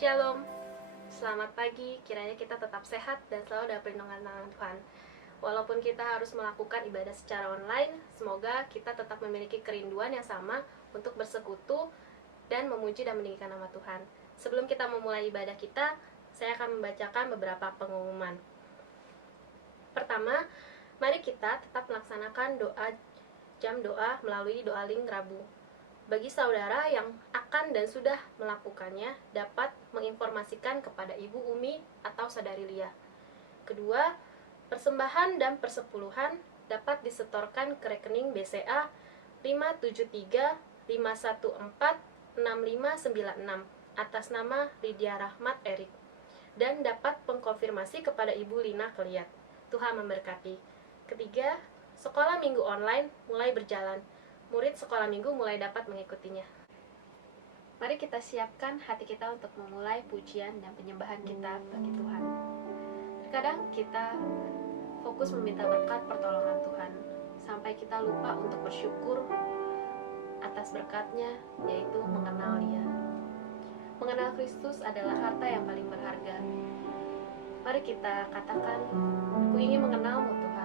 Shalom, selamat pagi, kiranya kita tetap sehat dan selalu dalam perlindungan tangan Tuhan. Walaupun kita harus melakukan ibadah secara online, semoga kita tetap memiliki kerinduan yang sama untuk bersekutu dan memuji dan meninggikan nama Tuhan. Sebelum kita memulai ibadah kita, saya akan membacakan beberapa pengumuman. Pertama, mari kita tetap melaksanakan jam doa melalui doa link Rabu. Bagi saudara yang akan dan sudah melakukannya, dapat menginformasikan kepada Ibu Umi atau Saudari Lia. Kedua, persembahan dan persepuluhan dapat disetorkan ke rekening BCA 573514656 atas nama Lydia Rahmat Erik, dan dapat mengkonfirmasi kepada Ibu Lina Keliat. Tuhan memberkati. Ketiga, sekolah minggu online mulai berjalan. Murid sekolah minggu mulai dapat mengikutinya. Mari kita siapkan hati kita untuk memulai pujian dan penyembahan kita bagi Tuhan. Terkadang kita fokus meminta berkat pertolongan Tuhan, sampai kita lupa untuk bersyukur atas berkatnya, yaitu mengenal Dia. Mengenal Kristus adalah harta yang paling berharga. Mari kita katakan, "Ku ingin mengenal-Mu, Tuhan."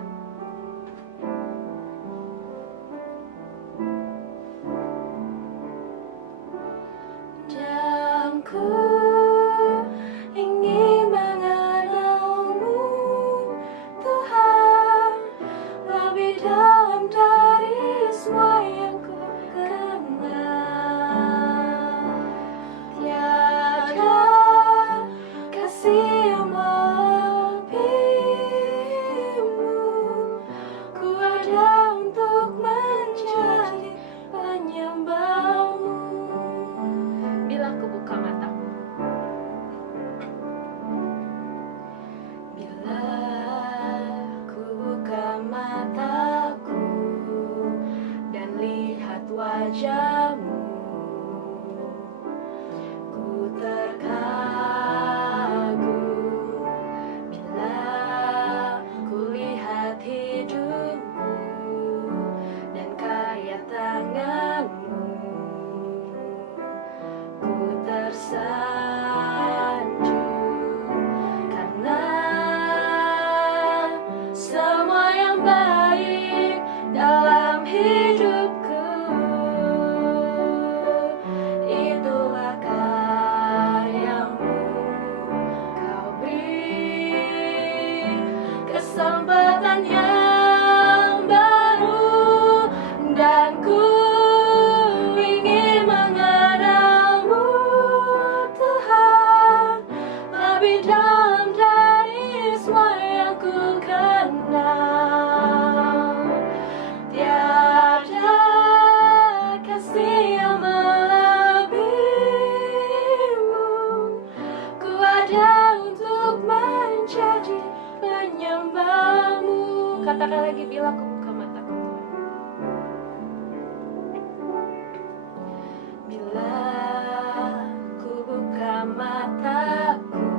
Katakan lagi, bila ku buka mataku, bila ku buka mataku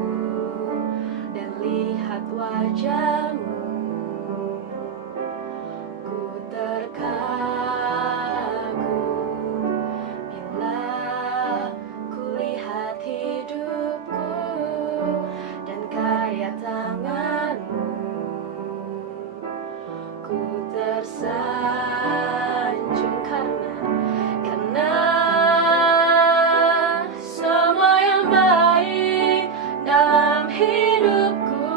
dan lihat wajah-Mu, ku terkagum. Bila ku lihat hidupku dan karya tangan-Mu, ku tersanjung karena semua yang baik dalam hidupku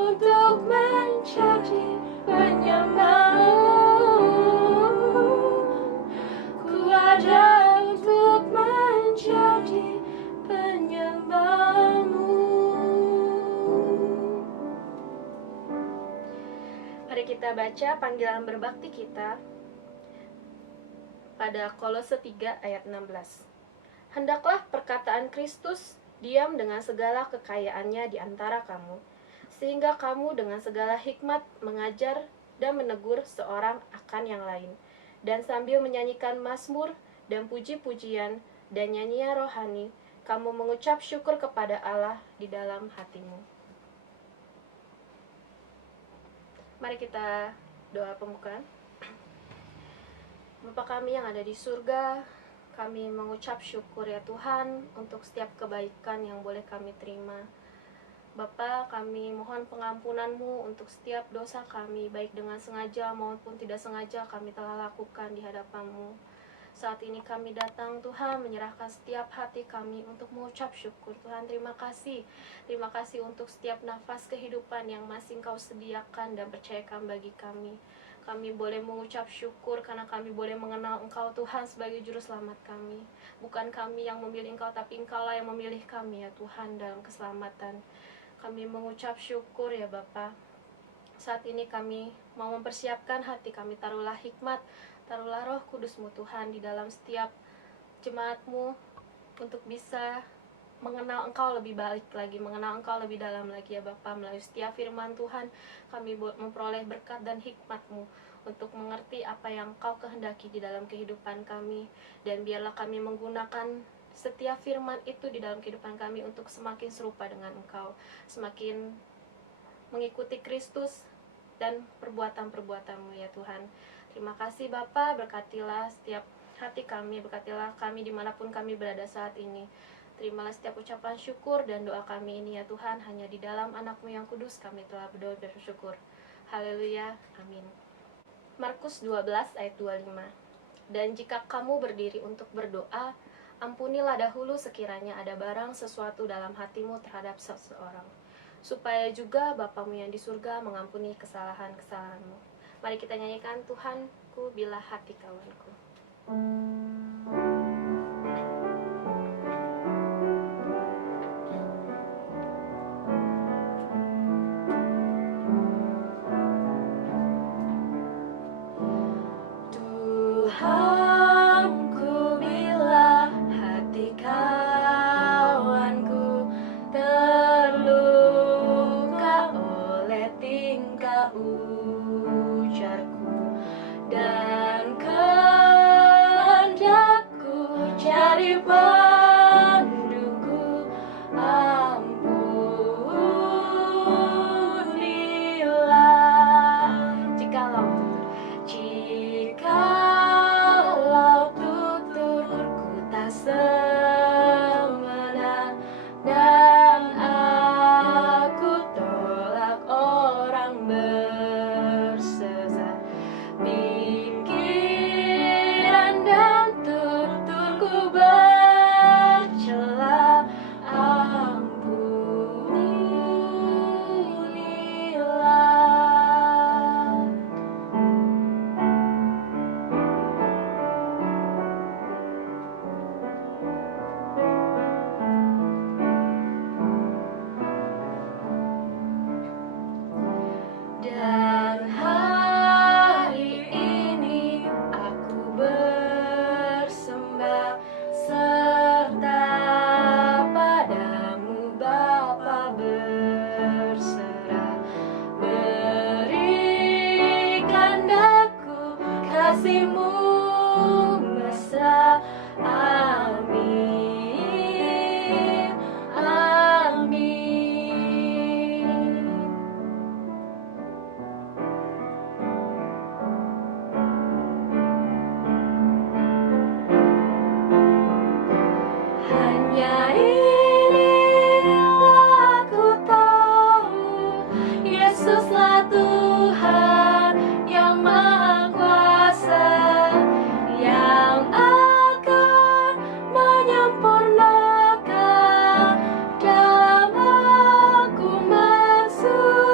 untuk menjadi penyembah-Mu. Ku ada untuk menjadi penyembah-Mu. Mari kita baca panggilan berbakti kita pada Kolose 3 ayat 16. Hendaklah perkataan Kristus diam dengan segala kekayaannya di antara kamu, sehingga kamu dengan segala hikmat mengajar dan menegur seorang akan yang lain, dan sambil menyanyikan mazmur dan puji-pujian dan nyanyian rohani, kamu mengucap syukur kepada Allah di dalam hatimu. Mari kita doa pembukaan. Bapa kami yang ada di surga, kami mengucap syukur ya Tuhan untuk setiap kebaikan yang boleh kami terima. Bapa, kami mohon pengampunan-Mu untuk setiap dosa kami, baik dengan sengaja maupun tidak sengaja kami telah lakukan di hadapan-Mu. Saat ini kami datang Tuhan menyerahkan setiap hati kami untuk mengucap syukur. Tuhan, terima kasih. Terima kasih untuk setiap nafas kehidupan yang masih Engkau sediakan dan percayakan bagi kami. Kami boleh mengucap syukur karena kami boleh mengenal Engkau Tuhan sebagai juru selamat kami. Bukan kami yang memilih Engkau, tapi Engkau-lah yang memilih kami ya Tuhan dalam keselamatan. Kami mengucap syukur ya Bapa. Saat ini kami mau mempersiapkan hati kami, taruhlah hikmat, taruhlah Roh Kudus-Mu Tuhan di dalam setiap jemaat-Mu untuk bisa mengenal Engkau lebih baik lagi, mengenal Engkau lebih dalam lagi ya Bapa. Melalui setiap firman Tuhan kami memperoleh berkat dan hikmat-Mu untuk mengerti apa yang Engkau kehendaki di dalam kehidupan kami. Dan biarlah kami menggunakan setiap firman itu di dalam kehidupan kami untuk semakin serupa dengan Engkau, semakin mengikuti Kristus dan perbuatan-perbuatan-Mu ya Tuhan. Terima kasih Bapa, berkatilah setiap hati kami, berkatilah kami dimanapun kami berada saat ini. Terimalah setiap ucapan syukur dan doa kami ini ya Tuhan, hanya di dalam anak-Mu yang kudus kami telah berdoa dan bersyukur. Haleluya, amin. Markus 12 ayat 25. Dan jika kamu berdiri untuk berdoa, ampunilah dahulu sekiranya ada barang sesuatu dalam hatimu terhadap seseorang, supaya juga Bapa-Mu yang di surga mengampuni kesalahan-kesalahanmu. Mari kita nyanyikan Tuhanku bila hati kawanku. Tuhanku bila hati kawanku terluka oleh tingkah ujarku dan kehendakku jadi panduku, ampunilah. Jikalau tuturku tak semena dan aku tolak orang bersesat, pikiran dan tuturku bercela, ampunilah. Dan hari ini aku bersembah serta padamu Bapa berserah, berikan daku kasih-Mu mesra, amin, amin. Hanya inilah aku tahu, Yesuslah Tuhan yang Maha Kuasa, yang akan menyempurnakan dalam aku masuk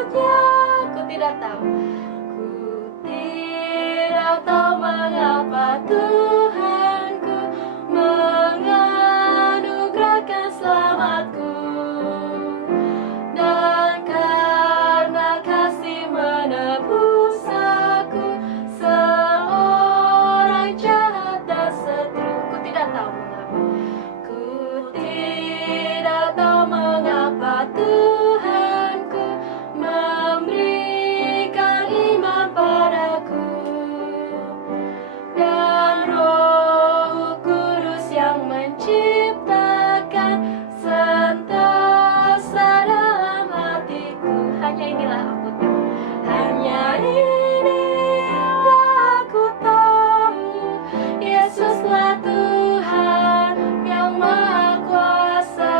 hanya inilah aku tahu, hanya inilah aku tahu, Yesuslah Tuhan yang Maha Kuasa,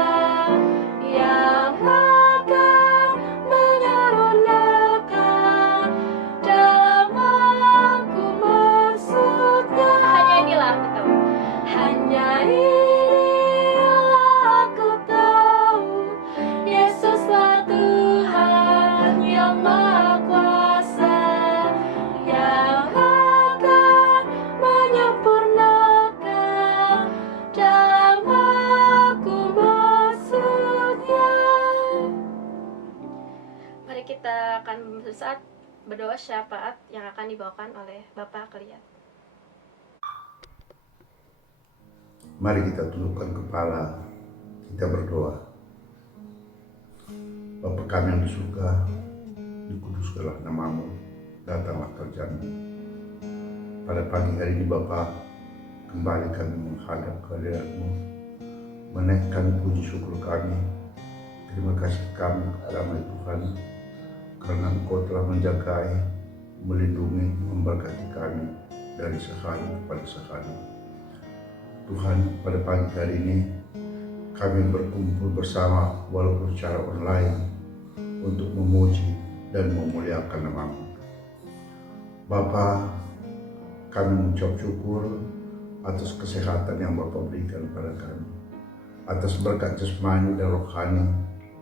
yang akan menyempurnakan dalam aku maksudnya. Hanya inilah aku tahu, hanya inilah aku tahu, Yesuslah Tuhan yang Maha Kuasa, yang akan menyempurnakan dalam aku maksudnya. Mari kita akan sesaat berdoa syafaat yang akan dibawakan oleh Bapak Kliat. Mari kita tundukkan kepala, kita berdoa. Bapa kami yang di surga, dikuduskanlah namamu, datanglah kerjaanmu. Pada pagi hari ini Bapa, kembali kami menghadap kehadiratmu, menaikkan puji syukur kami. Terima kasih kami kepada Tuhan, karena Engkau telah menjagai, melindungi, memberkati kami dari sehari kepada sehari. Tuhan, pada pagi hari ini kami berkumpul bersama walaupun secara online untuk memuji dan memuliakan nama-Mu. Bapa, kami mengucap syukur atas kesehatan yang Bapa berikan kepada kami, atas berkat jasmani dan rohani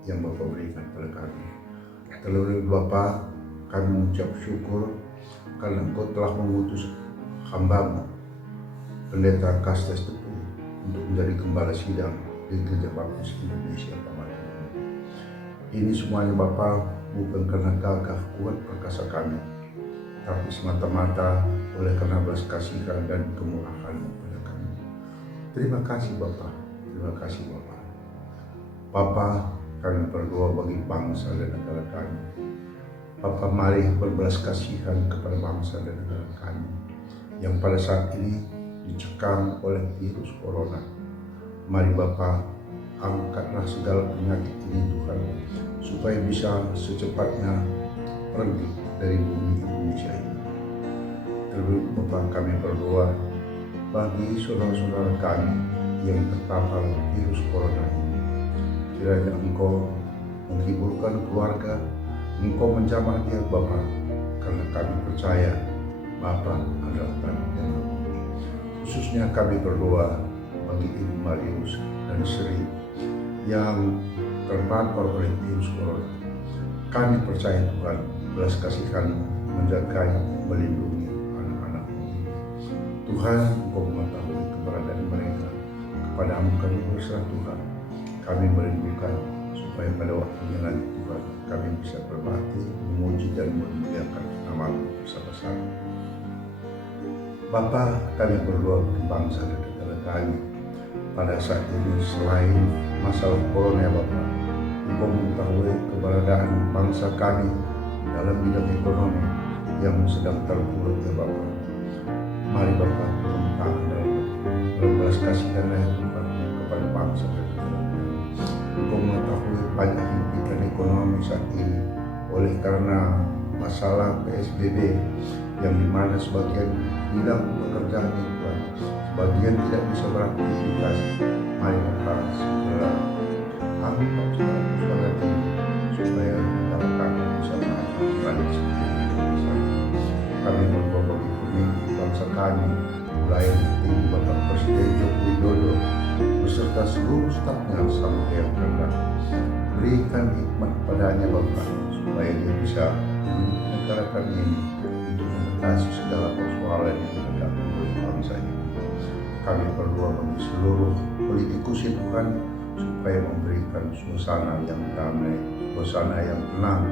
yang Bapa berikan kepada kami. Terlebih Bapa, kami mengucap syukur karena Engkau telah mengutus hamba-Mu, Pendeta Kastes Tepu, untuk menjadi gembala sidang di Gereja Baptis Indonesia Paman. Ini semuanya Bapa bukan karena gagah kuat perkasa kami, tapi semata-mata oleh karena belas kasihan dan kemurahan-Mu pada kami. Terima kasih Bapa, terima kasih Bapa. Bapa, kami berdoa bagi bangsa dan negara kami. Bapa, mari berbelas kasihan kepada bangsa dan negara kami yang pada saat ini dicekam oleh virus corona. Mari Bapa, angkatlah segala penyakit ini Tuhan, supaya bisa secepatnya pergi dari bumi Indonesia ini. Terlebih Bapa, kami berdoa bagi saudara-saudara kami yang terpapar virus corona ini. Kiranya Engkau menghiburkan keluarga, Engkau menjamah dia Bapa, karena kami percaya Bapa adalah Tuhan yang Maha. Khususnya kami berdoa bagi Ibu Marius dan Sri yang terpapar oleh virus corona. Kami percaya Tuhan, belas kasihan menjaga, melindungi anak-anak-Mu. Tuhan, Engkau mengetahui keberadaan mereka. Kepadamu kami berserah Tuhan. Kami merindukan supaya pada waktunya nanti Tuhan kami bisa berbakti, memuji dan memuliakan nama-Mu bersama-sama. Bapa, kami berdoa bagi bangsa dan negara kami. Pada saat ini selain masalah corona Bapa, Engkau mengetahui keberadaan bangsa kami dalam bidang ekonomi yang sedang terpuruk ya Bapa. Mari Bapa, turun tangan dalam berbelas kasihan ya Tuhan kepada bangsa dan negara kami. Engkau mengetahui banyak himpitan ekonomi saat ini oleh karena masalah PSBB yang dimana sebagian hilang pekerjaan Tuhan, sebagian tidak bisa beraktivitas. Mari Bapa segera angkat suara tinggi supaya kita kami bisa mengaktifkan seperti kami berdoa bagi pemimpin bangsa kami, mulai dari Bapak Presiden Joko Widodo beserta seluruh stafnya sampai yang rendah. Berikan hikmat padanya Bapak supaya dia bisa memimpin negara kami ini untuk mengatasi segala persoalan yang dihadapi oleh bangsa ini. Kami berdoa bagi seluruh politikus Tuhan supaya memberikan suasana yang damai, suasana yang tenang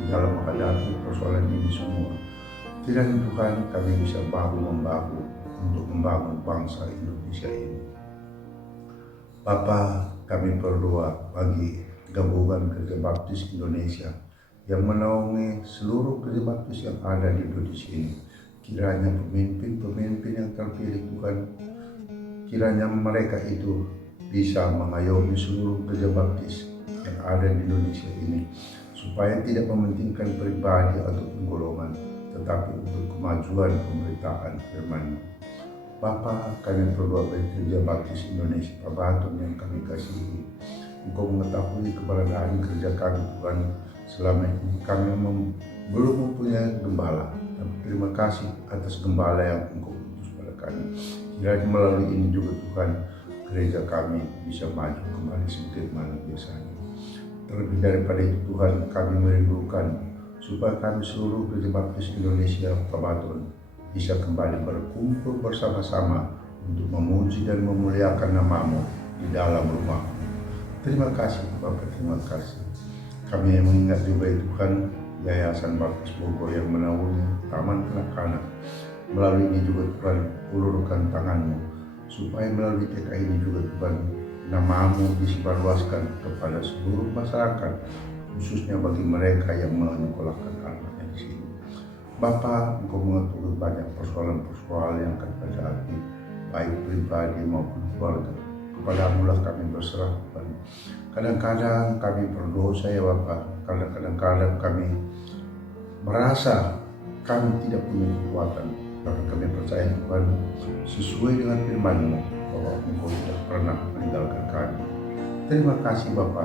di dalam menghadapi persoalan ini semua. Kiranya Tuhan kami bisa bahu-membahu untuk membangun bangsa Indonesia ini. Bapa, kami berdoa bagi gabungan Gereja Baptis Indonesia yang menaungi seluruh Gereja Baptis yang ada di Indonesia ini. Kiranya pemimpin-pemimpin yang terpilih Tuhan, kiranya mereka itu bisa mengayomi seluruh Gereja Baptis yang ada di Indonesia ini supaya tidak mementingkan pribadi atau golongan, tetapi untuk kemajuan pemberitaan firman-Mu. Bapa, kami berdoa bagi Gereja Baptis Indonesia Pabaton yang kami kasihi. Engkau mengetahui keberadaan kerja kami Tuhan. Selama ini kami belum mempunyai gembala, tapi terima kasih atas gembala yang Engkau utus pada kami. Kiranya melalui ini juga Tuhan, gereja kami bisa maju kembali seperti mana biasanya. Terlebih daripada itu Tuhan, kami merindukan supaya kami seluruh Gereja Baptis Indonesia Pabaton bisa kembali berkumpul bersama-sama untuk memuji dan memuliakan nama-Mu di dalam rumah. Terima kasih Bapak, terima kasih. Kami yang mengingat juga Tuhan, Yayasan Baptis Bogor yang menaungi Taman Kanak-kanak. Melalui ini juga Tuhan, ulurkan tangan-Mu supaya melalui TK ini juga Tuhan, nama-Mu disebarluaskan kepada seluruh masyarakat, khususnya bagi mereka yang menyekolahkan anaknya di sini. Bapa, Engkau mengetahui banyak persoalan-persoalan yang akan terjadi, baik pribadi maupun keluarga. Kepadamu lah kami berserah Tuhan. Kadang-kadang kami berdosa ya Bapa, kadang-kadang kami merasa kami tidak punya kekuatan, tapi kami percaya Tuhan, sesuai dengan firman-Mu bahwa Engkau tidak pernah meninggalkan kami. Terima kasih Bapa,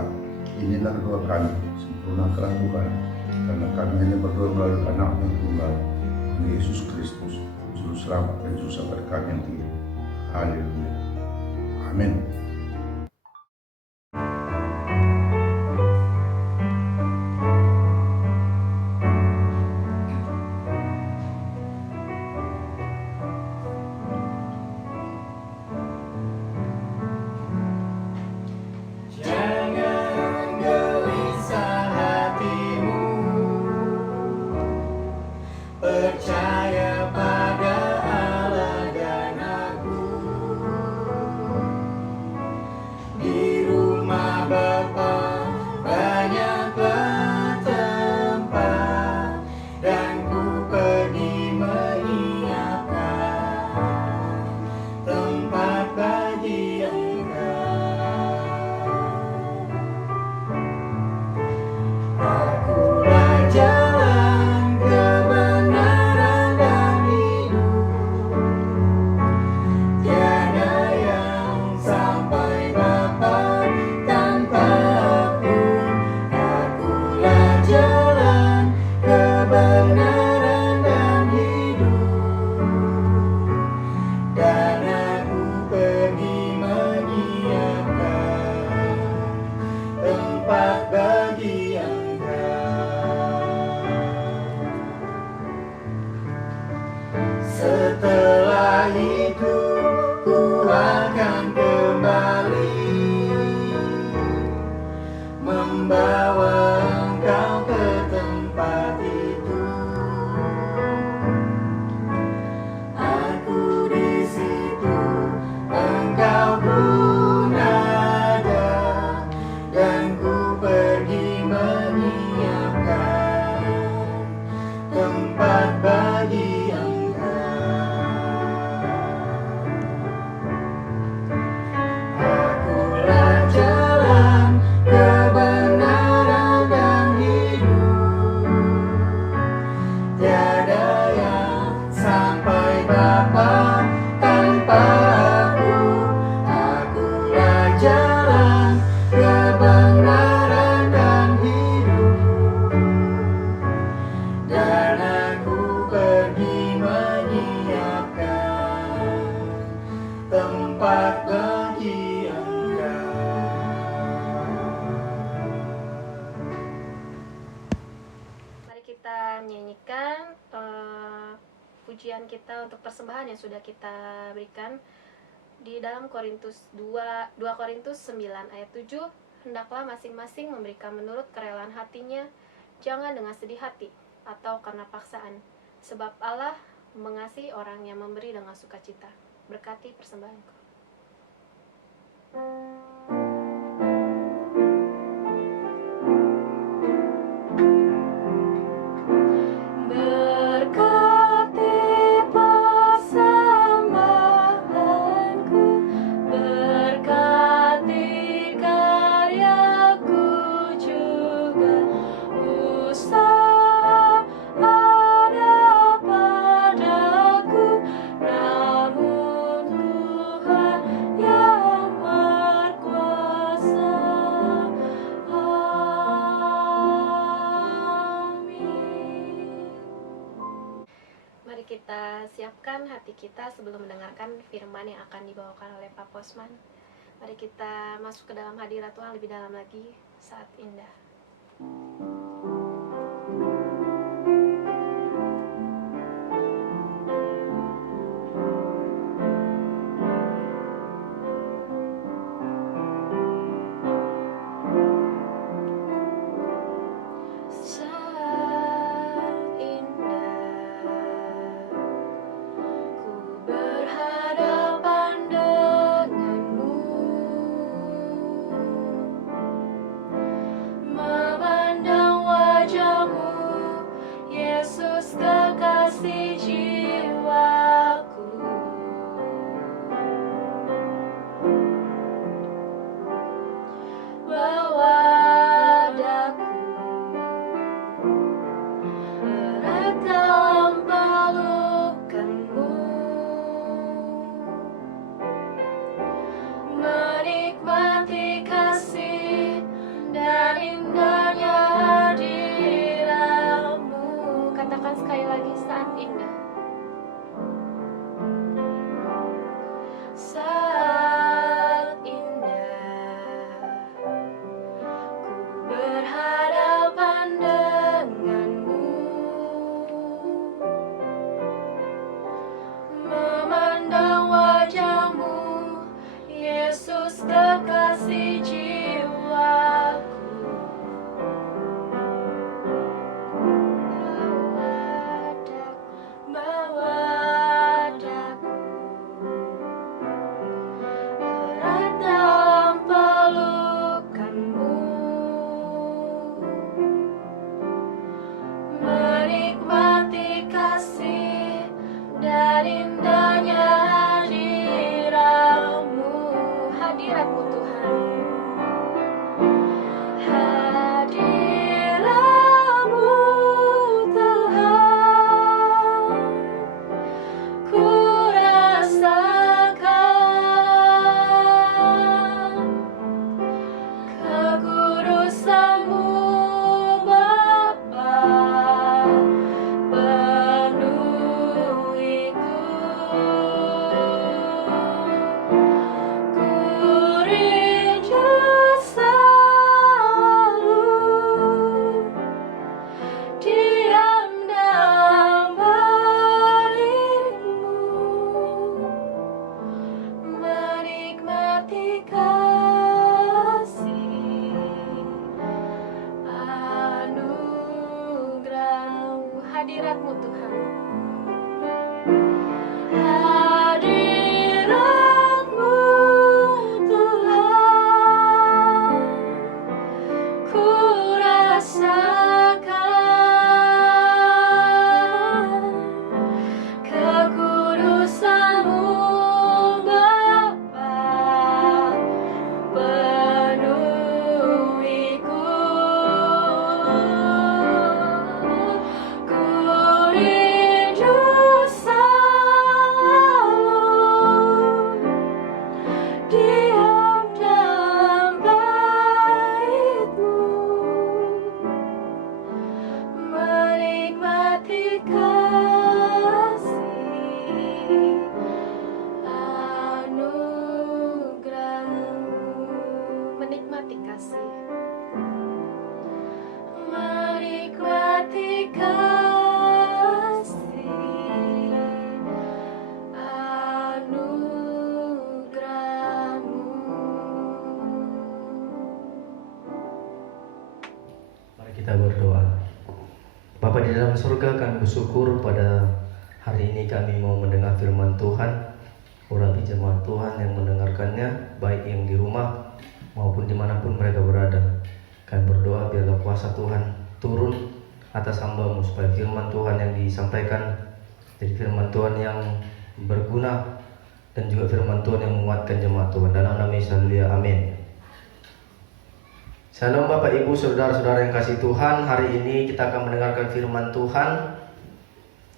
inilah doa kami, sempurnakanlah Tuhan, karena kami hanya berdoa melalui anak yang tunggal, Yesus Kristus, Juru Selamat dan Juru Selamat kami yang tinggi. Haleluya. Amin. Percaya pada Allah dan aku. Di rumah Bapa banyak bertempat, dan ku pergi menyiapkan tempat bagi engkau. Akulah jalan kebenaran dan hidup, tiada yang sampai Bapa tanpa aku. Akulah jalan kebenaran dan hidup, dan aku pergi menyiapkan tempat bagi setelah itu ku akan kembali membawa engkau ke tempat itu. Aku di situ, engkau pun ada, dan ku pergi menyiapkan tempat bagi tempat bagi Mari kita menyanyikan pujian kita untuk persembahan yang sudah kita berikan di dalam Korintus 2 Korintus 9 ayat 7. Hendaklah masing-masing memberikan menurut kerelaan hatinya, jangan dengan sedih hati atau karena paksaan, sebab Allah mengasihi orang yang memberi dengan sukacita. Berkati persembahanku. Berkati persembahanku, berkati karyaku juga, Mari kita siapkan hati kita sebelum mendengarkan firman yang akan dibawakan oleh Pak Posman. Mari kita masuk ke dalam hadirat Tuhan lebih dalam lagi saat indah. Hadirat-Mu Tuhan. Hadirat-Mu Tuhan, ku rasakan kekudusan-Mu Bapa, penuhiku. Menikmati kasih, menikmati kasih, anugerah-Mu. Mari kita berdoa. Bapa di dalam surga, kami bersyukur pada hari ini kami mau mendengar firman Tuhan. Urapi jemaat Tuhan yang mendengarkannya, baik yang di rumah maupun dimanapun mereka berada. Kami berdoa biarlah kuasa Tuhan turun atas hamba-Mu, supaya firman Tuhan yang disampaikan jadi firman Tuhan yang berguna dan juga firman Tuhan yang menguatkan jemaat Tuhan. Dalam nama Yesus, haleluya, amin. Shalom Bapak Ibu Saudara-saudara yang kasih Tuhan. Hari ini kita akan mendengarkan firman Tuhan.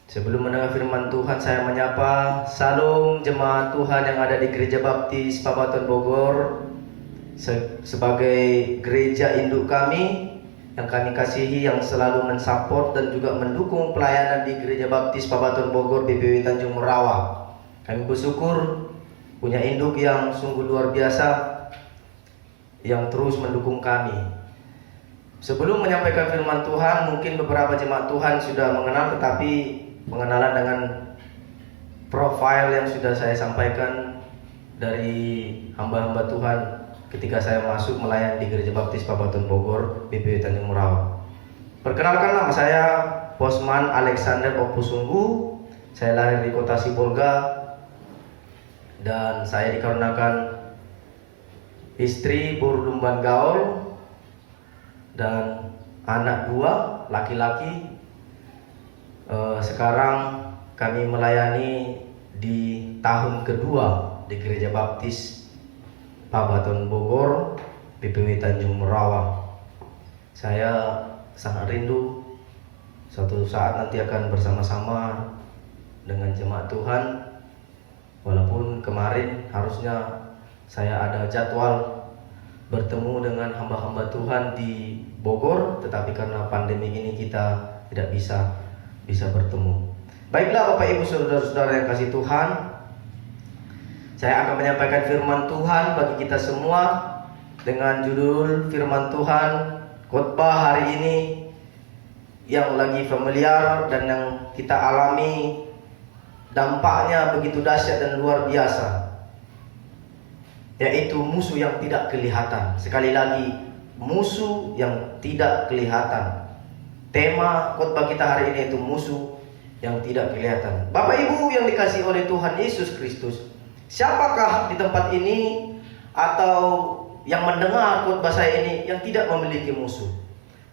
Sebelum mendengar firman Tuhan, saya menyapa Salam jemaat Tuhan yang ada di Gereja Baptis Pabaton Bogor sebagai gereja induk kami. yang kami kasihi, yang selalu mensupport dan juga mendukung pelayanan di Gereja Baptis Pabaton Bogor BPW Tanjung Merawa. Kami bersyukur punya induk yang sungguh luar biasa yang terus mendukung kami. Sebelum menyampaikan firman Tuhan, mungkin beberapa jemaat Tuhan sudah mengenal, tetapi pengenalan dengan profil yang sudah saya sampaikan dari hamba-hamba Tuhan ketika saya masuk melayani di Gereja Baptis Pabaton Bogor BPW Tanjung Merawa. Perkenalkan, nama saya Posman Alexander Opusunggu. Saya lahir di kota Sibolga dan saya dikarenakan istri Burlumban Gaul dan anak 2 laki-laki. Sekarang kami melayani di tahun kedua di Gereja Baptis Pabaton Bogor BPW Tanjung Merawa. Saya sangat rindu suatu saat nanti akan bersama-sama dengan jemaat Tuhan. Walaupun kemarin harusnya saya ada jadwal bertemu dengan hamba-hamba Tuhan di Bogor, tetapi karena pandemi ini kita tidak bisa bertemu. Baiklah Bapak Ibu Saudara-saudara yang kasih Tuhan, saya akan menyampaikan firman Tuhan bagi kita semua dengan judul firman Tuhan khotbah hari ini yang lagi familiar dan yang kita alami dampaknya begitu dahsyat dan luar biasa, yaitu musuh yang tidak kelihatan. Sekali lagi, musuh yang tidak kelihatan. Tema khotbah kita hari ini itu musuh yang tidak kelihatan. Bapak Ibu yang dikasihi oleh Tuhan Yesus Kristus, siapakah di tempat ini atau yang mendengar khotbah saya ini yang tidak memiliki musuh?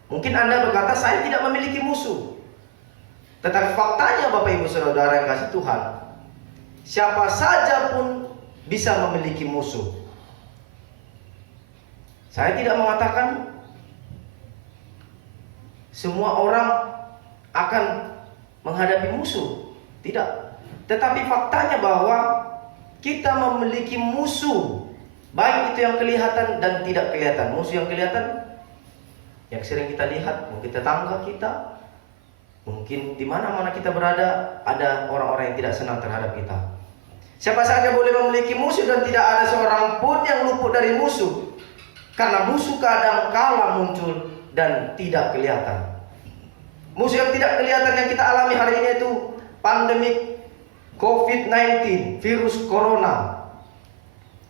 Mungkin Anda berkata, saya tidak memiliki musuh. Tetapi faktanya Bapak Ibu Saudara yang kasih Tuhan, siapa saja pun bisa memiliki musuh. Saya tidak mengatakan semua orang akan menghadapi musuh, tidak. Tetapi faktanya bahwa kita memiliki musuh, baik itu yang kelihatan dan tidak kelihatan. Musuh yang kelihatan yang sering kita lihat, mungkin tetangga kita, mungkin di mana-mana kita berada ada orang-orang yang tidak senang terhadap kita. Siapa saja boleh memiliki musuh dan tidak ada seorang pun yang luput dari musuh. Karena musuh kadang kala muncul dan tidak kelihatan. Musuh yang tidak kelihatan yang kita alami hari ini itu pandemi COVID-19, virus corona.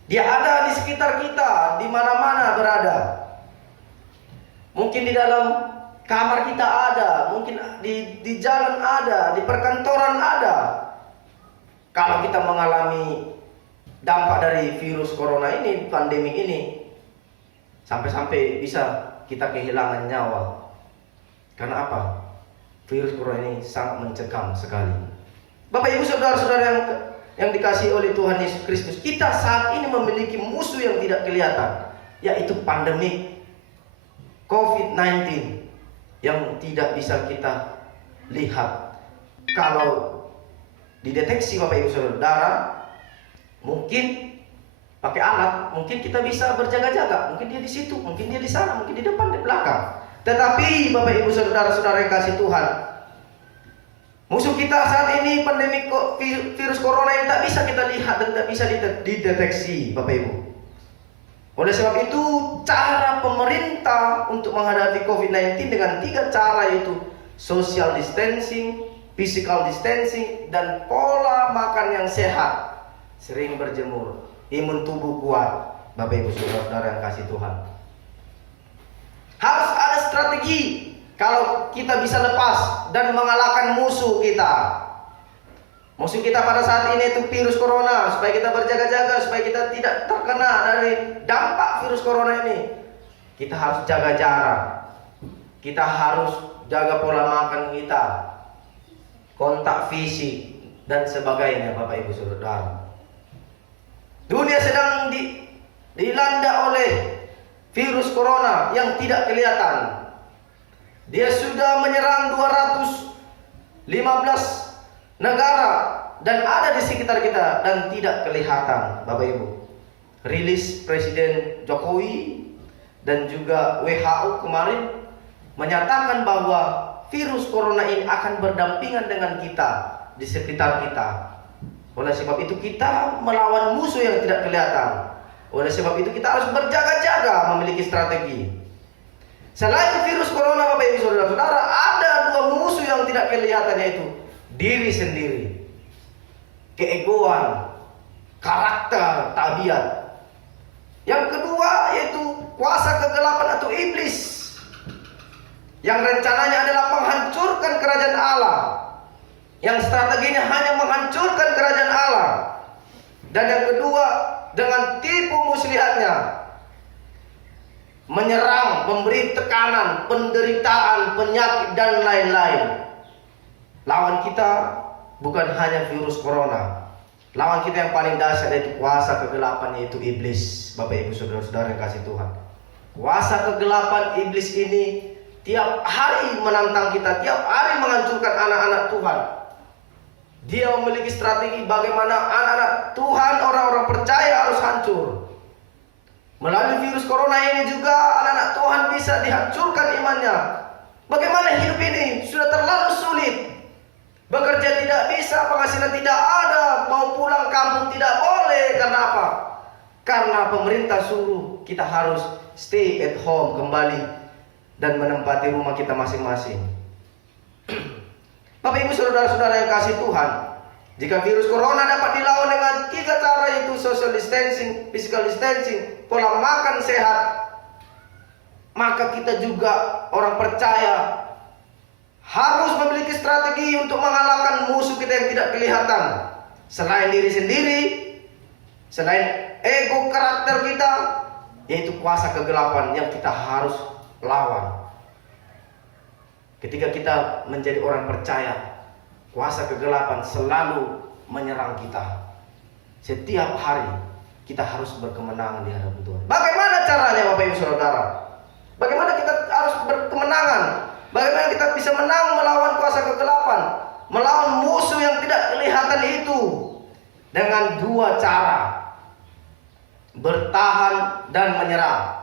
Dia ada di sekitar kita, di mana-mana berada. Mungkin di dalam kamar kita ada, mungkin di jalan ada, di perkantoran ada. Kalau kita mengalami dampak dari virus corona ini, pandemi ini, sampai-sampai bisa kita kehilangan nyawa. Karena apa? Virus corona ini sangat mencekam sekali. Bapak Ibu Saudara-saudara yang dikasihi oleh Tuhan Yesus Kristus, kita saat ini memiliki musuh yang tidak kelihatan, yaitu pandemi COVID-19 yang tidak bisa kita lihat. Kalau dideteksi Bapak Ibu Saudara, mungkin pakai alat, mungkin kita bisa berjaga-jaga. Mungkin dia di situ, mungkin dia di sana, mungkin di depan, di belakang. Tetapi Bapak Ibu Saudara-saudara yang kasih Tuhan, musuh kita saat ini pandemi virus corona yang tak bisa kita lihat dan tak bisa dideteksi Bapak Ibu. Oleh sebab itu, cara pemerintah untuk menghadapi COVID-19 dengan 3 cara, yaitu social distancing, physical distancing, dan pola makan yang sehat. Sering berjemur, imun tubuh kuat. Bapak Ibu Saudara yang kasih Tuhan, harus ada strategi kalau kita bisa lepas dan mengalahkan musuh kita. Musuh kita pada saat ini itu virus corona. Supaya kita berjaga-jaga, supaya kita tidak terkena dari dampak virus corona ini, kita harus jaga jarak. Kita harus jaga pola makan kita, kontak fisik, dan sebagainya Bapak Ibu Saudara. Dunia sedang dilanda oleh virus corona yang tidak kelihatan. Dia sudah menyerang 215 negara dan ada di sekitar kita dan tidak kelihatan Bapak Ibu. Rilis Presiden Jokowi dan juga WHO kemarin menyatakan bahwa virus corona ini akan berdampingan dengan kita di sekitar kita. Oleh sebab itu kita melawan musuh yang tidak kelihatan. Oleh sebab itu kita harus berjaga-jaga, memiliki strategi. Selain virus corona, Bapak Ibu Saudara-saudara, ada dua musuh yang tidak kelihatan, yaitu diri sendiri, keegoan, karakter, tabiat. Yang kedua yaitu kuasa kegelapan atau iblis, yang rencananya adalah menghancurkan kerajaan Allah, yang strateginya hanya menghancurkan kerajaan Allah. Dan yang kedua, dengan tipu muslihatnya, menyerang, memberi tekanan, penderitaan, penyakit, dan lain-lain. Lawan kita bukan hanya virus corona. Lawan kita yang paling dahsyat yaitu kuasa kegelapan, yaitu iblis. Bapak Ibu Saudara-saudara yang kasih Tuhan, kuasa kegelapan iblis ini tiap hari menantang kita, tiap hari menghancurkan anak-anak Tuhan. Dia memiliki strategi bagaimana anak-anak Tuhan, orang-orang percaya harus hancur. Melalui virus corona ini juga anak-anak Tuhan bisa dihancurkan imannya. Bagaimana hidup ini sudah terlalu sulit. Bekerja tidak bisa, penghasilan tidak ada, mau pulang kampung tidak boleh. Karena apa? Karena pemerintah suruh kita harus stay at home, kembali dan menempati rumah kita masing-masing. Bapak Ibu Saudara-saudara yang kasih Tuhan, jika virus corona dapat dilawan dengan 3 cara, yaitu social distancing, physical distancing, pola makan sehat, maka kita juga orang percaya harus memiliki strategi untuk mengalahkan musuh kita yang tidak kelihatan. Selain diri sendiri, selain ego karakter kita, yaitu kuasa kegelapan yang kita harus lawan. Ketika kita menjadi orang percaya, kuasa kegelapan selalu menyerang kita. Setiap hari kita harus berkemenangan di hadapan Tuhan. Bagaimana caranya, Bapak Ibu Saudara? Bagaimana kita harus berkemenangan? Bagaimana kita bisa menang melawan kuasa kegelapan, melawan musuh yang tidak kelihatan itu? Dengan 2 cara: bertahan dan menyerang,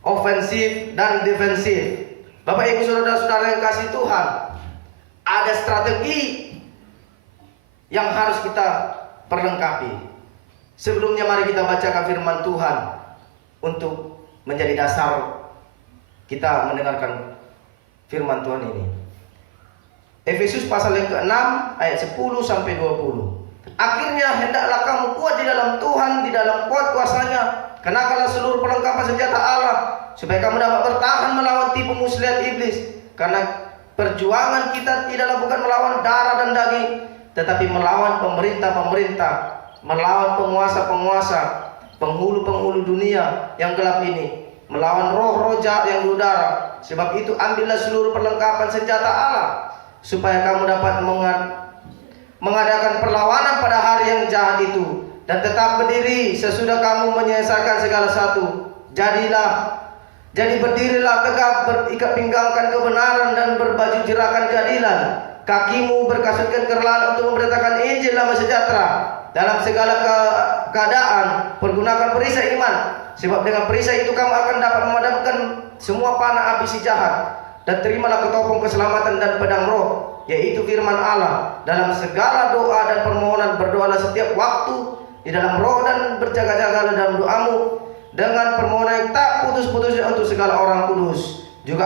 ofensif dan defensif. Bapak Ibu Saudara-saudara yang kasih Tuhan, ada strategi yang harus kita perlengkapi. Sebelumnya mari kita bacakan firman Tuhan untuk menjadi dasar kita mendengarkan firman Tuhan ini. Efesus pasal yang ke-6 ayat 10 sampai 20. Akhirnya hendaklah kamu kuat di dalam Tuhan, di dalam kuat kuasanya. Kenakanlah seluruh perlengkapan senjata Allah, supaya kamu dapat bertahan melawan tipu muslihat iblis. Karena perjuangan kita tidaklah bukan melawan darah dan daging, tetapi melawan pemerintah-pemerintah, melawan penguasa-penguasa, penghulu-penghulu dunia yang gelap ini, melawan roh-roh jahat yang di udara. Sebab itu ambillah seluruh perlengkapan senjata Allah, supaya kamu dapat mengadakan perlawanan pada hari yang jahat itu, dan tetap berdiri sesudah kamu menyelesaikan segala satu. Jadi berdirilah tegak, berikat pinggangkan kebenaran dan berbaju jerakan keadilan. Kakimu berkasutkan kerlan untuk memberitakan Injil damai sejahtera. Dalam segala keadaan pergunakan perisai iman, sebab dengan perisai itu kamu akan dapat memadamkan semua panah api si jahat. Dan terimalah ketopong keselamatan dan pedang roh, yaitu firman Allah. Dalam segala doa dan permohonan berdoalah setiap waktu di dalam roh, dan berjaga-jagalah dalam doamu dengan permohonan yang tak putus-putusnya untuk segala orang kudus. Juga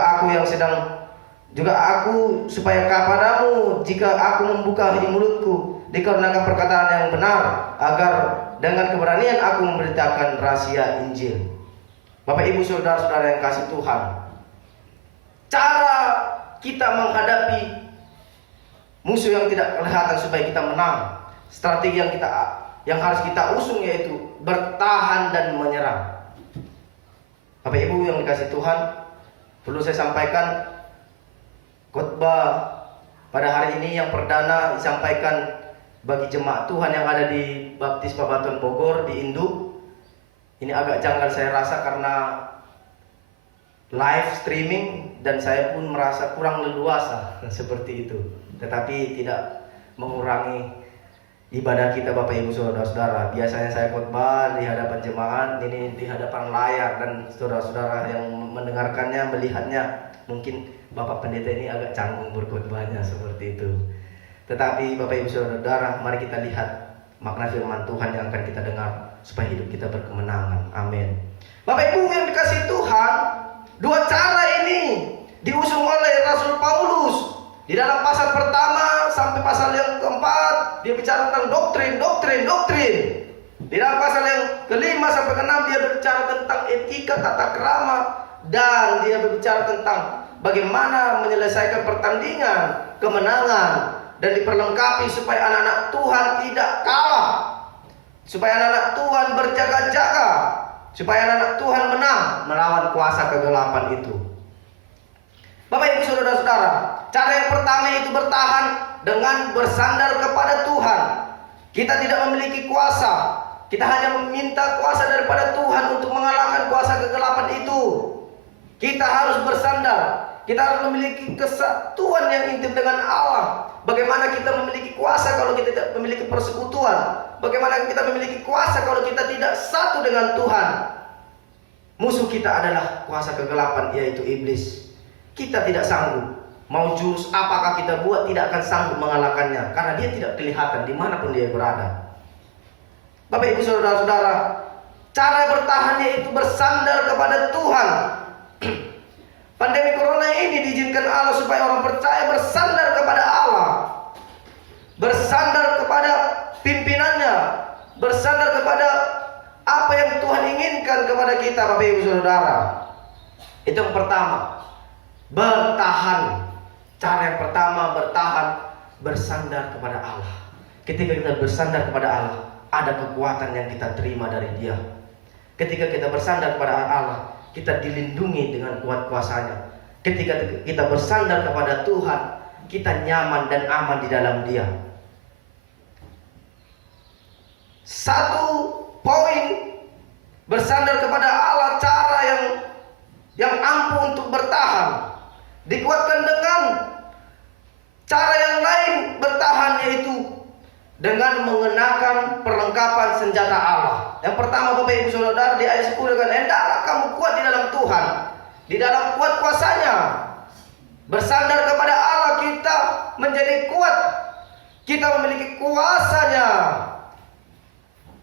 aku supaya kepadamu, jika aku membuka mulutku, dikarenakan perkataan yang benar, agar dengan keberanian aku memberitakan rahasia Injil. Bapak Ibu Saudara-saudara yang kasih Tuhan, cara kita menghadapi musuh yang tidak kelihatan supaya kita menang, strategi yang harus kita usung yaitu bertahan dan menyerang. Bapak Ibu yang dikasih Tuhan, perlu saya sampaikan khotbah pada hari ini yang perdana disampaikan bagi jemaat Tuhan yang ada di Baptis Babatuan Bogor di Induk. Ini agak janggal saya rasa karena live streaming dan saya pun merasa kurang leluasa seperti itu. Tetapi tidak mengurangi ibadah kita, Bapak Ibu Saudara-saudara. Biasanya saya khotbah di hadapan jemaat, ini di hadapan layar, dan saudara-saudara yang mendengarkannya, melihatnya mungkin Bapak Pendeta ini agak canggung berkhotbahnya seperti itu. Tetapi Bapak Ibu Saudara, mari kita lihat makna firman Tuhan yang akan kita dengar supaya hidup kita berkemenangan. Amin. Bapak Ibu yang dikasihi Tuhan, dua cara ini diusung oleh Rasul Paulus. Di dalam pasal pertama sampai pasal yang keempat dia bicara tentang doktrin. Di dalam pasal yang kelima sampai keenam dia berbicara tentang etika, tata krama, dan dia berbicara tentang bagaimana menyelesaikan pertandingan, kemenangan, dan diperlengkapi supaya anak-anak Tuhan tidak kalah, supaya anak-anak Tuhan berjaga-jaga, supaya anak-anak Tuhan menang melawan kuasa kegelapan itu. Bapak Ibu Saudara-saudara, cara yang pertama itu bertahan dengan bersandar kepada Tuhan. Kita tidak memiliki kuasa, kita hanya meminta kuasa daripada Tuhan untuk mengalahkan kuasa kegelapan itu. Kita harus bersandar, kita harus memiliki kesatuan yang intim dengan Allah. Bagaimana kita memiliki kuasa kalau kita tidak memiliki persekutuan? Bagaimana kita memiliki kuasa kalau kita tidak satu dengan Tuhan? Musuh kita adalah kuasa kegelapan, yaitu iblis. Kita tidak sanggup. Mau jurus apakah kita buat, tidak akan sanggup mengalahkannya, karena dia tidak kelihatan dimanapun dia berada. Bapak Ibu Saudara-saudara, cara bertahannya itu bersandar kepada Tuhan. Pandemi corona ini diizinkan Allah supaya orang percaya bersandar kepada Allah, bersandar kepada pimpinannya, bersandar kepada apa yang Tuhan inginkan kepada kita. Bapak Ibu Saudara, itu yang pertama, bertahan. Cara yang pertama bertahan, bersandar kepada Allah. Ketika kita bersandar kepada Allah, ada kekuatan yang kita terima dari Dia. Ketika kita bersandar kepada Allah, kita dilindungi dengan kuat kuasanya. Ketika kita bersandar kepada Tuhan, kita nyaman dan aman di dalam Dia. Satu poin bersandar kepada Allah, cara yang ampuh untuk bertahan, dikuatkan dengan cara yang lain bertahan, yaitu dengan mengenakan perlengkapan senjata Allah. Yang pertama Bapak Ibu Saudara, di ayat 10 kan, hendaklah kamu kuat di dalam Tuhan, di dalam kuat kuasanya. Bersandar kepada Allah kita menjadi kuat, kita memiliki kuasanya,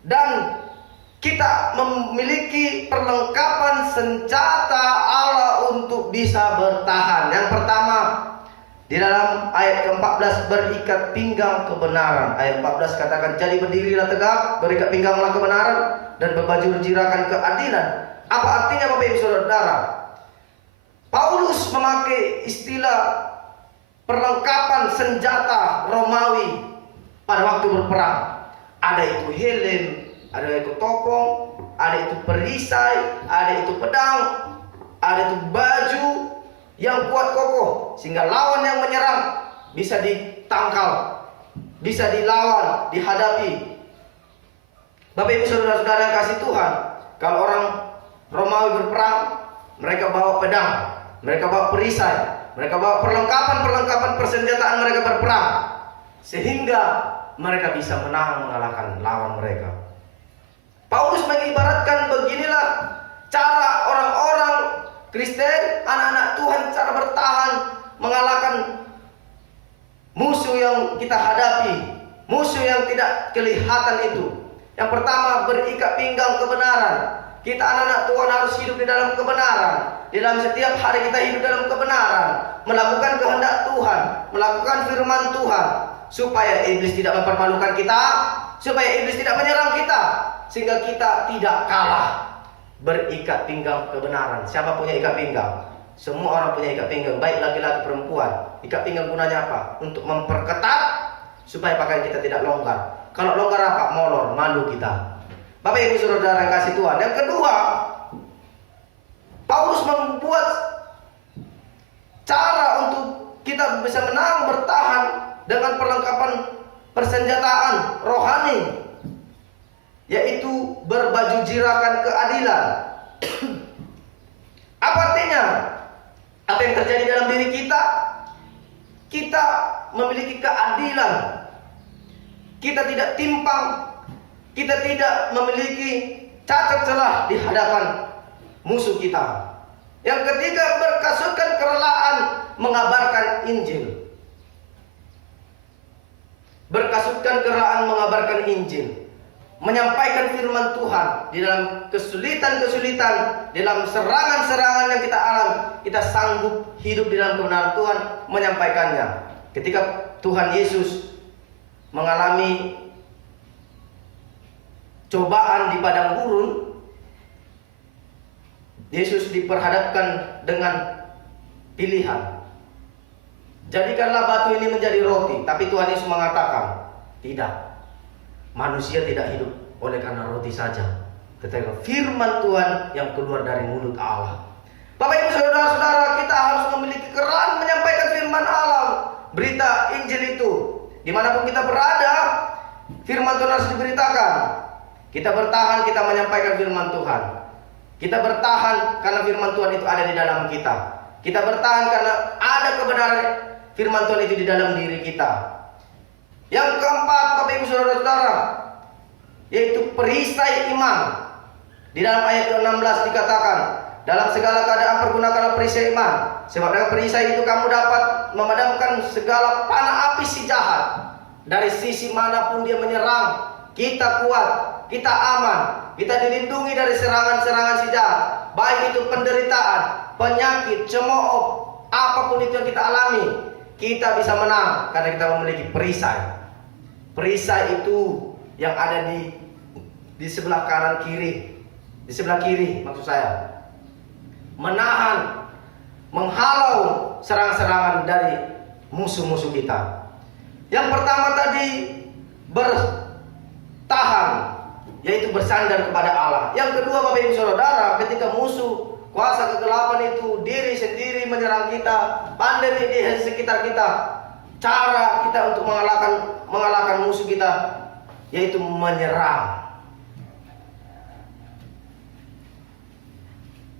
dan kita memiliki perlengkapan senjata Allah untuk bisa bertahan. Yang pertama, di dalam ayat ke-14, berikat pinggang kebenaran. Ayat 14 katakan, jadi berdirilah tegak, berikat pingganglah kebenaran, dan berbaju jirakan keadilan. Apa artinya Bapak Ibu Saudara? Paulus memakai istilah perlengkapan senjata Romawi pada waktu berperang. Ada itu helm, ada itu topong, ada itu perisai, ada itu pedang, ada itu baju yang kuat kokoh, sehingga lawan yang menyerang bisa ditangkal, bisa dilawan, dihadapi. Bapak Ibu Saudara-saudara yang kasih Tuhan, kalau orang Romawi berperang, mereka bawa pedang, mereka bawa perisai, mereka bawa perlengkapan persenjataan mereka berperang, sehingga mereka bisa mengalahkan lawan mereka. Paulus mengibaratkan beginilah cara orang-orang Kristen, anak-anak Tuhan, cara bertahan mengalahkan musuh yang kita hadapi, musuh yang tidak kelihatan itu. Yang pertama, berikat pinggang kebenaran. Kita anak-anak Tuhan harus hidup di dalam kebenaran. Di dalam setiap hari kita hidup dalam kebenaran, melakukan kehendak Tuhan, melakukan firman Tuhan, supaya iblis tidak mempermalukan kita, supaya iblis tidak menyerang kita, sehingga kita tidak kalah. Berikat pinggang kebenaran. Siapa punya ikat pinggang? Semua orang punya ikat pinggang, baik laki-laki perempuan. Ikat pinggang gunanya apa? Untuk memperketat supaya pakaian kita tidak longgar. Kalau longgar apa? Molor, malu kita. Bapak Ibu Saudara yang kasih Tuhan. Yang kedua, Paulus membuat cara untuk kita bisa menang bertahan dengan perlengkapan persenjataan rohani, yaitu berbaju jirakan keadilan. Apa artinya? Apa yang terjadi dalam diri kita? Kita memiliki keadilan. Kita tidak timpang. Kita tidak memiliki cacat celah di hadapan musuh kita. Yang ketiga, berkasutkan kerelaan mengabarkan Injil. Berkasutkan keraan mengabarkan Injil, menyampaikan firman Tuhan di dalam kesulitan-kesulitan, di dalam serangan-serangan yang kita alami, kita sanggup hidup di dalam kebenaran Tuhan, menyampaikannya. Ketika Tuhan Yesus mengalami cobaan di padang gurun, Yesus diperhadapkan dengan pilihan. Jadikanlah batu ini menjadi roti. Tapi Tuhan Yesus mengatakan, tidak. Manusia tidak hidup oleh karena roti saja, tetapi firman Tuhan yang keluar dari mulut Allah. Bapak Ibu Saudara-saudara, kita harus memiliki keran menyampaikan firman Allah. Berita Injil itu, dimanapun kita berada, firman Tuhan harus diberitakan. Kita bertahan, kita menyampaikan firman Tuhan. Kita bertahan karena firman Tuhan itu ada di dalam kita. Kita bertahan karena ada kebenaran firman Tuhan itu di dalam diri kita. Yang keempat, Bapak Ibu Saudara-saudara, yaitu perisai iman. Di dalam ayat ke-16 dikatakan, dalam segala keadaan pergunakanlah perisai iman, sebab dengan perisai itu kamu dapat memadamkan segala panah api si jahat. Dari sisi manapun dia menyerang, kita kuat, kita aman, kita dilindungi dari serangan-serangan si jahat. Baik itu penderitaan, penyakit, cemooh, apapun itu yang kita alami, kita bisa menang karena kita memiliki perisai. Perisai itu yang ada di sebelah kanan kiri, di sebelah kiri maksud saya, menahan, menghalau serangan-serangan dari musuh-musuh kita. Yang pertama tadi bertahan, yaitu bersandar kepada Allah. Yang kedua, Bapak Ibu Saudara, ketika musuh kuasa kegelapan itu diri sendiri menyerang kita, pandemi di sekitar kita, cara kita untuk mengalahkan musuh kita yaitu menyerang.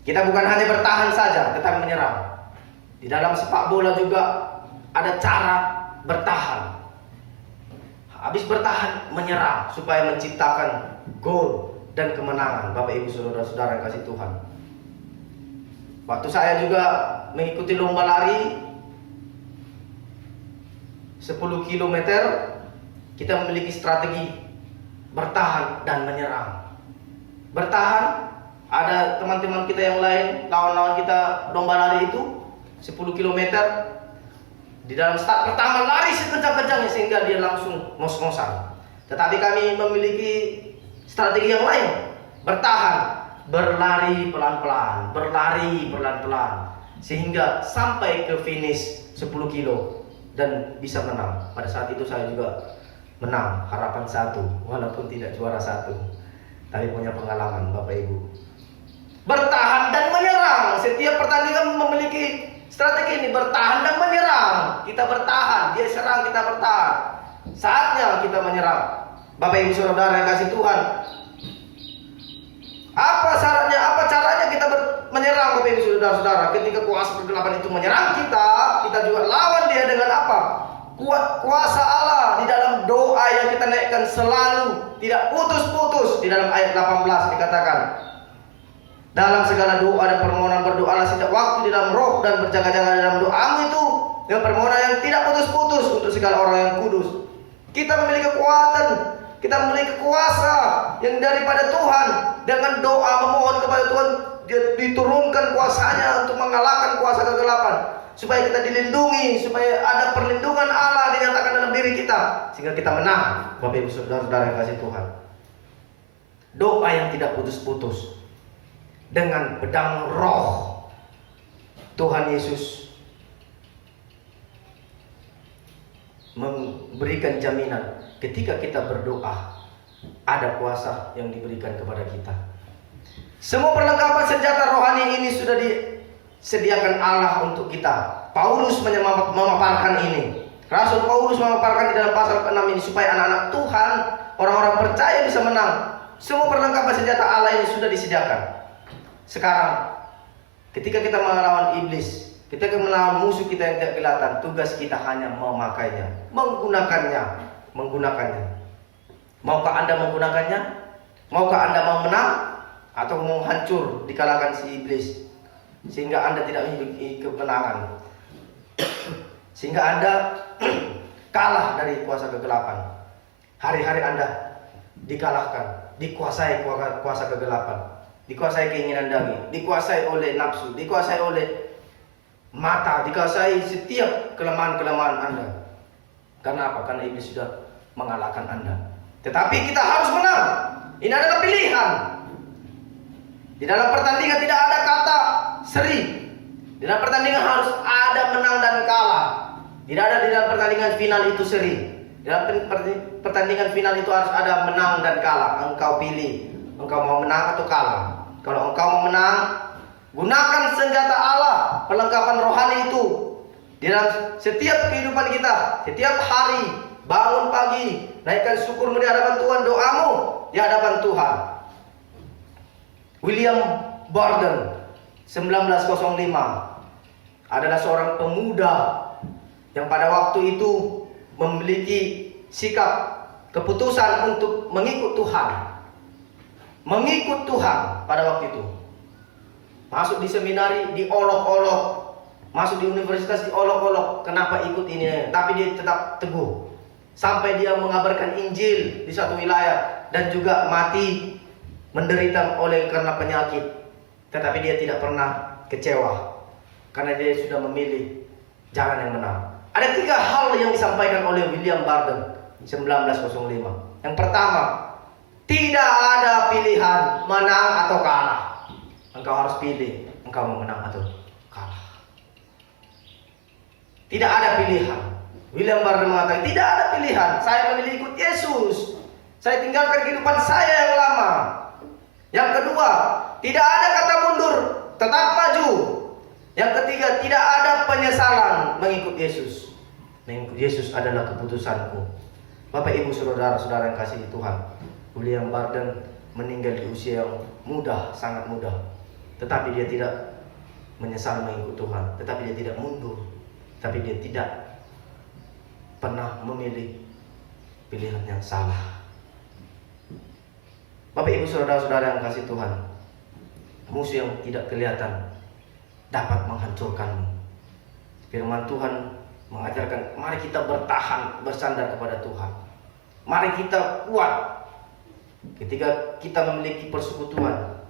Kita bukan hanya bertahan saja, tetapi menyerang. Di dalam sepak bola juga ada cara bertahan. Habis bertahan, menyerang supaya menciptakan gol dan kemenangan. Bapak Ibu Saudara-saudara yang kasih Tuhan. Waktu saya juga mengikuti lomba lari 10 km, kita memiliki strategi bertahan dan menyerang. Bertahan, ada teman-teman kita yang lain, lawan-lawan kita lomba lari itu 10 km. Di dalam start pertama lari sekencang-kencangnya sehingga dia langsung ngos-ngosan. Tetapi kami memiliki strategi yang lain. Bertahan, berlari pelan-pelan, berlari pelan-pelan sehingga sampai ke finish 10 kilo dan bisa menang. Pada saat itu saya juga menang, harapan 1, walaupun tidak juara 1, tapi punya pengalaman Bapak Ibu. Bertahan dan menyerang. Setiap pertandingan memiliki strategi ini, bertahan dan menyerang. Kita bertahan, dia serang, kita bertahan. Saatnya kita menyerang. Bapak Ibu Saudara yang kasih Tuhan, apa syaratnya, apa caranya kita menyerang Bapak Ibu Saudara-saudara? Ketika kuasa kegelapan itu menyerang kita, kita juga lawan dia dengan apa? Kuasa Allah di dalam doa yang kita naikkan selalu, tidak putus-putus. Di dalam ayat 18 dikatakan, dalam segala doa dan permohonan berdoalah setiap waktu di dalam roh dan berjaga-jaga dalam doamu itu dengan permohonan yang tidak putus-putus untuk segala orang yang kudus. Kita memiliki kekuatan, kita memiliki kuasa yang daripada Tuhan. Dengan doa memohon kepada Tuhan, dia diturunkan kuasanya untuk mengalahkan kuasa kegelapan, supaya kita dilindungi, supaya ada perlindungan Allah dinyatakan dalam diri kita, sehingga kita menang. Bapak Ibu Saudara-saudara yang kasih Tuhan, doa yang tidak putus-putus dengan pedang roh Tuhan Yesus memberikan jaminan ketika kita berdoa ada kuasa yang diberikan kepada kita. Semua perlengkapan senjata rohani ini sudah disediakan Allah untuk kita. Paulus memaparkan ini. Rasul Paulus memaparkan di dalam pasal ke-6 ini supaya anak-anak Tuhan, orang-orang percaya bisa menang. Semua perlengkapan senjata Allah ini sudah disediakan. Sekarang ketika kita melawan iblis, ketika melawan musuh kita yang tidak kelihatan, tugas kita hanya memakainya, menggunakannya. Maukah Anda menggunakannya? Maukah Anda mau menang atau mau hancur dikalahkan si iblis sehingga Anda tidak memiliki kemenangan? Sehingga Anda kalah dari kuasa kegelapan. Hari-hari Anda dikalahkan, dikuasai kuasa kegelapan, dikuasai keinginan daging, dikuasai oleh nafsu, dikuasai oleh mata, dikuasai setiap kelemahan-kelemahan Anda. Karena apa? Karena iblis sudah mengalahkan Anda. Tetapi kita harus menang. Ini adalah pilihan. Di dalam pertandingan tidak ada kata seri. Di dalam pertandingan harus ada menang dan kalah. Tidak ada di dalam pertandingan final itu seri. Di dalam pertandingan final itu harus ada menang dan kalah. Engkau pilih, engkau mau menang atau kalah. Kalau engkau mau menang, gunakan senjata Allah, perlengkapan rohani itu di dalam setiap kehidupan kita. Setiap hari, bangun pagi, naikkan syukurmu di hadapan Tuhan, doamu di hadapan Tuhan. William Barden 1905 adalah seorang pemuda yang pada waktu itu memiliki sikap keputusan untuk mengikut Tuhan. Mengikut Tuhan pada waktu itu. Masuk di seminari diolok-olok, masuk di universitas diolok-olok. Kenapa ikut ini? Tapi dia tetap teguh. Sampai dia mengabarkan Injil di satu wilayah dan juga mati menderita karena penyakit. Tetapi dia tidak pernah kecewa karena dia sudah memilih jalan yang benar. Ada 3 hal yang disampaikan oleh William Barden 1905. Yang pertama, tidak ada pilihan menang atau kalah. Engkau harus pilih, engkau mau menang atau kalah. Tidak ada pilihan. William Barden mengatakan, tidak ada pilihan. Saya memilih ikut Yesus. Saya tinggalkan kehidupan saya yang lama. Yang kedua, tidak ada kata mundur, tetap maju. Yang ketiga, tidak ada penyesalan mengikut Yesus. Mengikut Yesus adalah keputusanku. Bapak, Ibu, saudara-saudara yang kasih Tuhan, William Barden meninggal di usia yang muda, sangat muda. Tetapi dia tidak menyesal mengikut Tuhan. Tetapi dia tidak mundur. Tapi dia tidak pernah memilih pilihan yang salah. Bapak, Ibu, saudara-saudara yang kasih Tuhan, musuh yang tidak kelihatan dapat menghancurkanmu. Firman Tuhan mengajarkan, mari kita bertahan, bersandar kepada Tuhan. Mari kita kuat ketika kita memiliki persekutuan.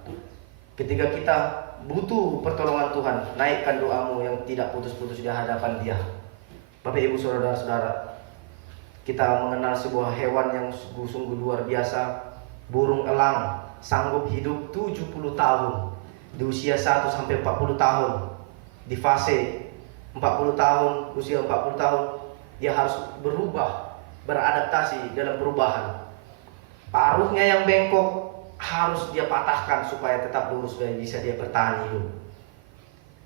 Ketika kita butuh pertolongan Tuhan, naikkan doamu yang tidak putus-putus di hadapan Dia. Bapak, Ibu, saudara-saudara, kita mengenal sebuah hewan yang sungguh-sungguh luar biasa. Burung elang sanggup hidup 70 tahun di usia 1 sampai 40 tahun. Di fase 40 tahun, usia 40 tahun, dia harus berubah, beradaptasi dalam perubahan. Paruhnya yang bengkok harus dia patahkan supaya tetap lurus dan bisa dia bertahan hidup.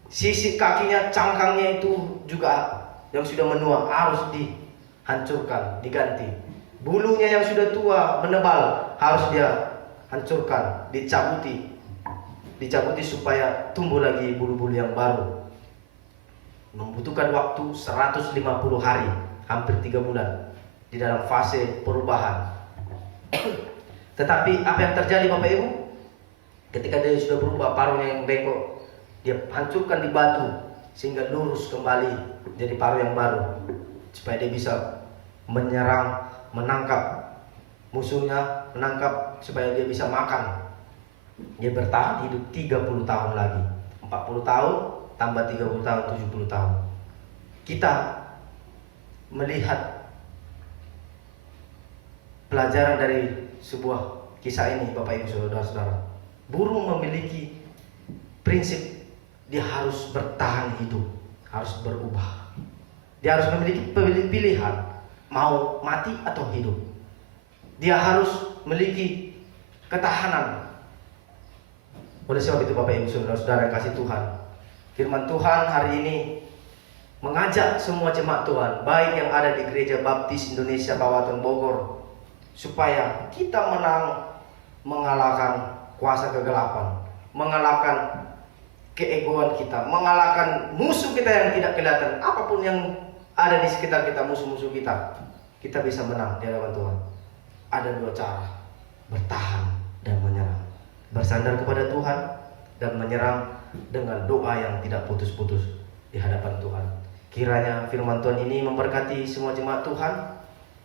Sisi kakinya, cangkangnya itu juga yang sudah menua harus dihancurkan, diganti. Bulunya yang sudah tua, menebal, harus dia hancurkan, dicabuti supaya tumbuh lagi bulu-bulu yang baru. Membutuhkan waktu 150 hari, hampir 3 bulan di dalam fase perubahan. Tetapi apa yang terjadi, Bapak, Ibu? Ketika dia sudah berubah, paruhnya yang bengkok, dia hancurkan di batu sehingga lurus kembali jadi paruh yang baru, supaya dia bisa menyerang, menangkap musuhnya, menangkap supaya dia bisa makan. Dia bertahan hidup 30 tahun lagi. 40 tahun tambah 30 tahun, 70 tahun. Kita melihat pelajaran dari sebuah kisah ini, Bapak, Ibu, saudara-saudara. Burung memiliki prinsip, dia harus bertahan hidup, harus berubah. Dia harus memiliki pilihan, mau mati atau hidup. Dia harus memiliki ketahanan. Oleh sebab itu, Bapak, Ibu, saudara-saudara yang kasih Tuhan, firman Tuhan hari ini mengajak semua jemaat Tuhan, baik yang ada di Gereja Baptis Indonesia Kabupaten Bogor, supaya kita menang, mengalahkan kuasa kegelapan, mengalahkan keegoan kita, mengalahkan musuh kita yang tidak kelihatan. Apapun yang ada di sekitar kita, musuh-musuh kita, kita bisa menang di hadapan Tuhan. Ada 2 cara, bertahan dan menyerang. Bersandar kepada Tuhan dan menyerang dengan doa yang tidak putus-putus di hadapan Tuhan. Kiranya firman Tuhan ini memberkati semua jemaat Tuhan,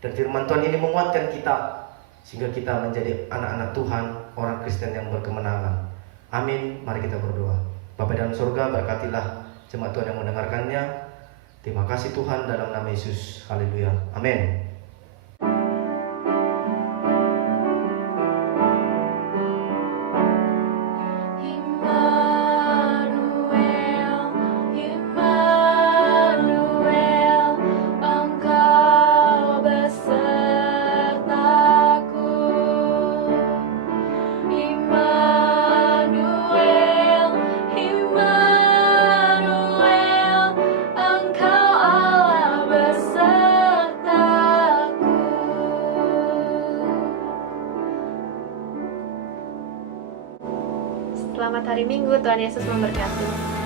dan firman Tuhan ini menguatkan kita sehingga kita menjadi anak-anak Tuhan, orang Kristen yang berkemenangan. Amin. Mari kita berdoa. Bapa dalam surga, berkatilah jemaat Tuhan yang mendengarkannya. Terima kasih Tuhan, dalam nama Yesus. Haleluya. Amin. Immanuel, Immanuel, Engkau besertaku. Immanuel, Immanuel, Engkau Allah besertaku. Selamat hari Minggu, Tuhan Yesus memberkati.